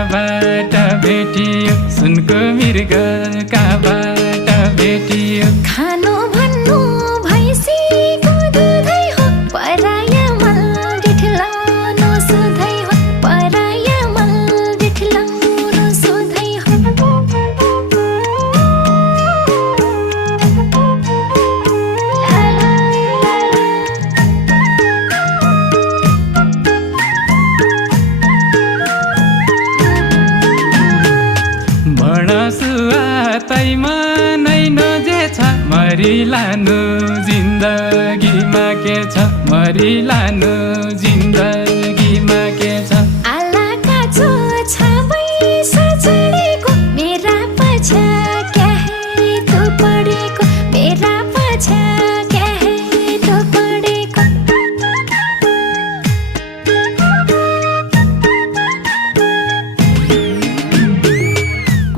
कहाँबाट भेटियो सुनको मृग कहाँबाट भेटियो खानु भन्नु भैँसीको दुधै हो पराया मल डिठलाउनु सुधै हो पराया मल डिठलाउनु सुधै हो तैमा नै नजे छ मरिलानु जिन्दगीमा के छ मरिलानु जिन्दगीमा के छ आलाका छाबै सजडेको मेरा पछा क्या है तो पढेको मेरा पछा क्या है तो पढेको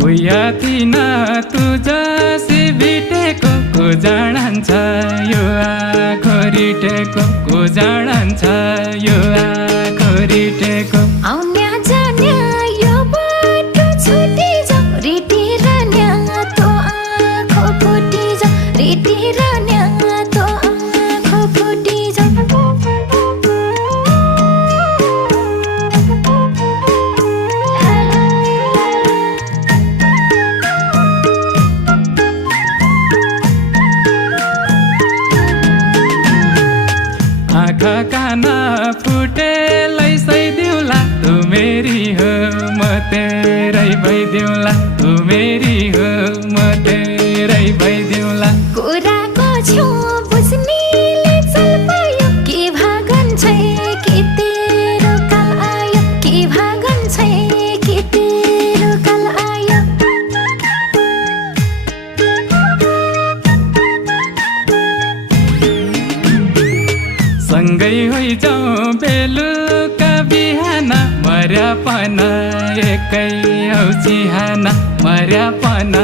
कुयातिन तु जसी बिटेको को जाणन्छ यो आँखो रिटेको को जाणन्छ यो आँखो रिटेको आउन्या जान्या यो बाटो छुटी जाऊ रिटेर न्या तो आँखो फुटी जाऊ रिटेर न्या तो आँखो फुटी जाऊ आँखा काना फुटेलै सैदिउला तू मेरी हो म तेरै भइदिउला तू मेरी हो म तेरै भइदिउला कुराको छेउ बुझ्नेले चल पायो के भागन छै कि तेरो काल आयो के भागन छै कि तेरो काल आयो सँगै होइजाउँ बेलुका बिहान मर्यापन एकै हौ चिहान मर्यापन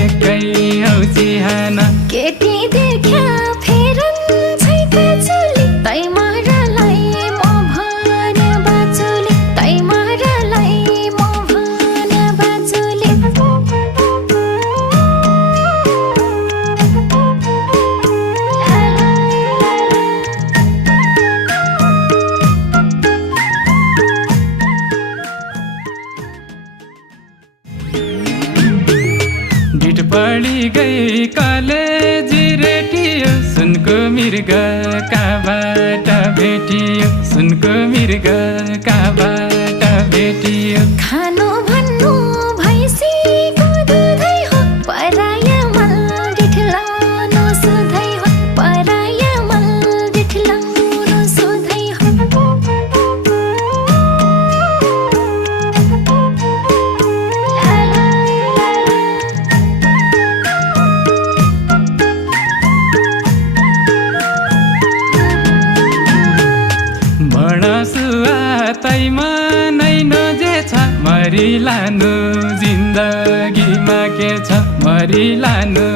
एकै हौ चिहान केटी देख्या फेरन छै काजुली तै मारलाई म भने बाजुली तै मारलाई म भने बाजुली डिट पढी गई कलेज रेटियो सुनको मृग कहाँबाट भेटियो सुनको मृग कहाँबाट भेटियो खानु भन्नु भैँसीको दुधै हो पराया मल डिठलाउनु सुधै हो पराया मल डिठलाउनु सुधै हो तैमा नै नजे छ मरिलानु जिन्दगीमा के छ मरिलानु